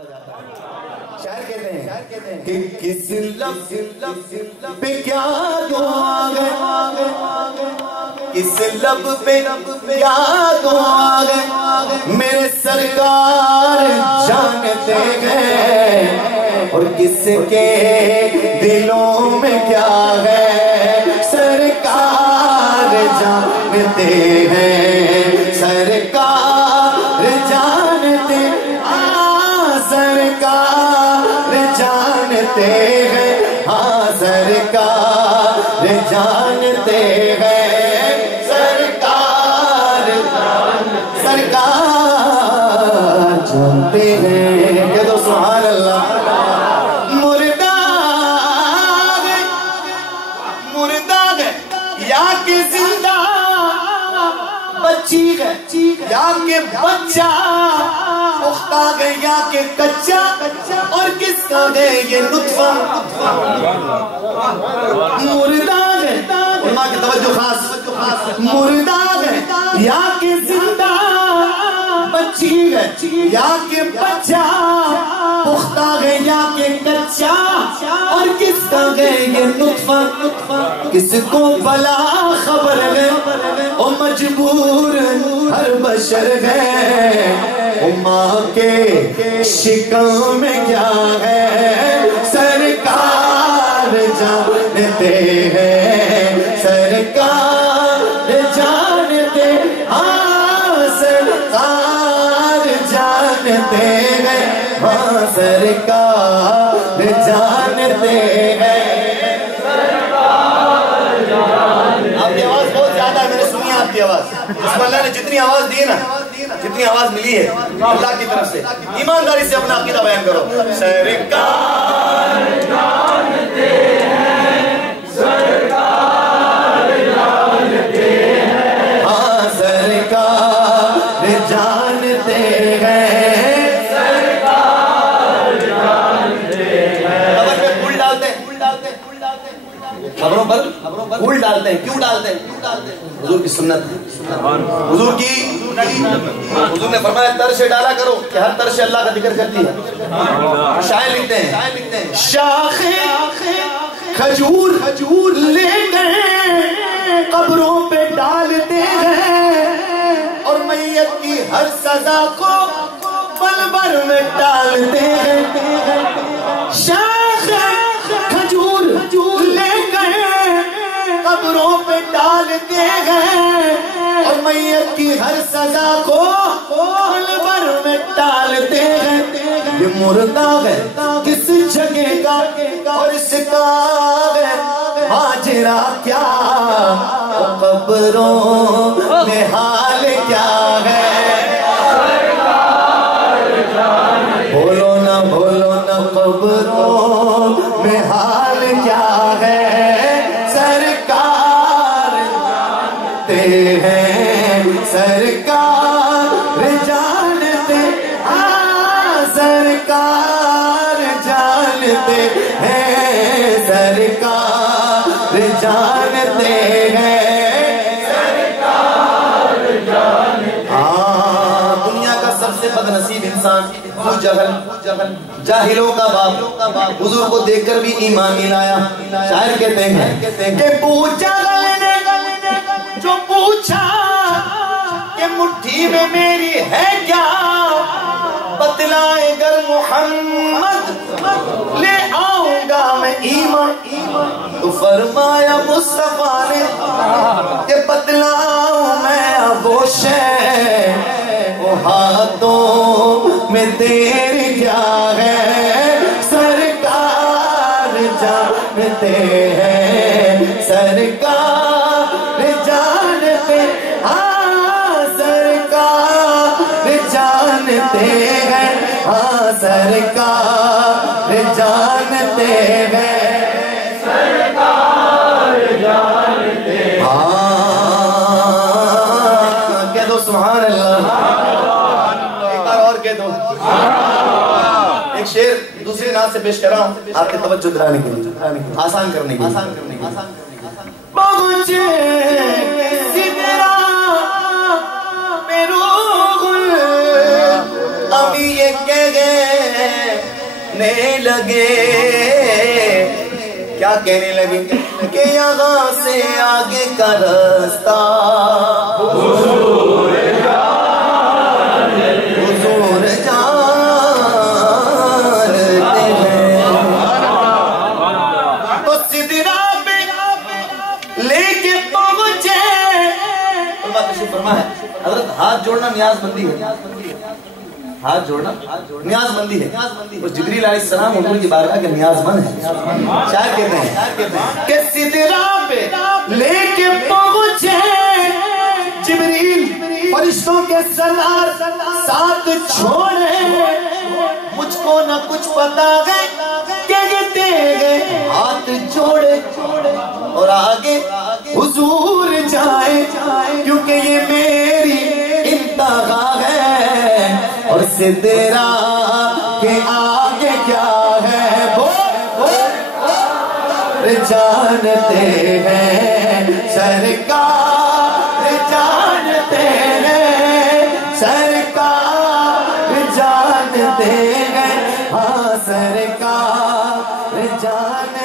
شاعر کہتے ہیں کہ کس لفظ پہ کیا دعا گئے، کس لب پہ کیا دعا گئے میرے سرکار جانتے ہیں، اور کس کے دلوں میں کیا ہے سرکار جانتے ہیں، سرکار جانتے سرکار جانتے ہیں، ہاں سرکار جانتے ہیں، سرکار جانتے ہیں، کہہ دو سبحان اللہ۔ مردہ گئے یا کہ زندہ بچی گئے یا کہ بچہ پختہ گئے یا کہ کچا، اور کس کا گئے یہ نطفہ مردہ گئے، علماء کی توجہ خاص، مردہ گئے یا کہ زندہ بچی گئے یا کہ بچہ پختہ گئے یا کہ کچا، اور کس کا گئے یہ نطفہ، کس کو بلا خبر ہے او مجبور ہر بشر ہے، ماں کے شکم میں کیا ہے سرکار جانتے ہیں، سرکار جانتے، ہاں سرکار جانتے ہیں، ہاں سرکار جانتے ہیں۔ آپ کی آواز بہت زیادہ ہے، میں نے سنی آپ کی آواز، اس کو اللہ نے جتنی آواز دی نا، جتنی آواز ملی ہے اللہ کی طرف سے، ایمانداری سے اپنا عقیدہ بیان کرو۔ سرکار جانتے ہیں، سرکار جانتے ہیں، ہاں سرکار جانتے ہیں، سرکار جانتے ہیں۔ خبر پہ پھول ڈالتے ہیں، خبروں پر پھول ڈالتے ہیں، کیوں ڈالتے ہیں؟ حضور کی سنت، حضور نے فرمایا ترش ڈالا کرو کہ ہر ترش اللہ کا ذکر کرتی ہے۔ شاعر لکھتے ہیں شاخ کھجور لے گئے قبروں پہ ڈالتے ہیں، اور میت کی ہر سزا کو پل بھر میں ڈالتے ہیں۔ شاخ کھجور لے گئے قبروں پہ ڈالتے ہیں، اور میت کی ہر سزا کو پل بھر میں ڈالتے ہیں۔ یہ مردہ ہے کس جگہ کا اور اس کا ہے ماجرا کیا، قبروں میں حال کیا ہے، بولو نا قبروں میں حال کیا ہے، سرکار جانتے ہیں، سرکار جانتے، ہاں سرکار جانتے ہیں، سرکار جانتے ہیں، سرکار جانتے ہیں۔ ہاں دنیا کا سب سے بد نصیب انسان جاہلوں کا باپ، حضور کو دیکھ کر بھی ایمان نہیں لایا۔ شاعر کہتے ہیں کہ پوچھا جو پوچھا کہ مٹھی میں میری ہے کیا، بتلائے گر محمد لے آؤں گا میں ایمان، تو فرمایا مصطفیٰ نے کہ بتلاؤں میں اب وہ شے، وہ ہاتھوں میں تیری کیا ہے، سرکار جانتے ہیں، سرکار جانتے، ہاں سرکار جانتے ہیں، ہاں سرکار جانتے ہیں، سرکار جانتے ہیں، ہاں کہہ دو سبحان اللہ، ایک بار اور کہہ دو۔ ایک شعر دوسری نعت سے پیش کر رہا ہوں آپ کے توجہ دلانے کے لیے، آسان کرنے کے لیے۔ پہنچے سدرا میں روح امی یہ کہہ گئے کہنے لگے، کیا کہنے لگے کہ یہاں سے آگے کا راستہ حضور جانتے ہیں۔ تو سدرا پہ لے کے پہنچے، علماء تشریف فرما ہے حضرت ہاتھ جوڑنا نیاز مندی ہے، ہاتھ جوڑنا نیاز مندی ہے، اور جبریل علیہ السلام حضور کی بارگاہ کے نیاز مند ہیں۔ شاید کہتے ہیں کہ سدرا پہ لے کے پہنچے جبریل، فرشتوں کے سردار ساتھ چھوڑے، مجھ کو نہ کچھ پتا گئے کہتے گئے ہاتھ جوڑے اور آگے حضور جائے، کیونکہ یہ میری انتہا ہے، اور سدرا کے آگے کیا ہے جانتے ہیں سرکار، جانتے ہیں سرکار، جانتے ہیں ہاں سرکار جانتے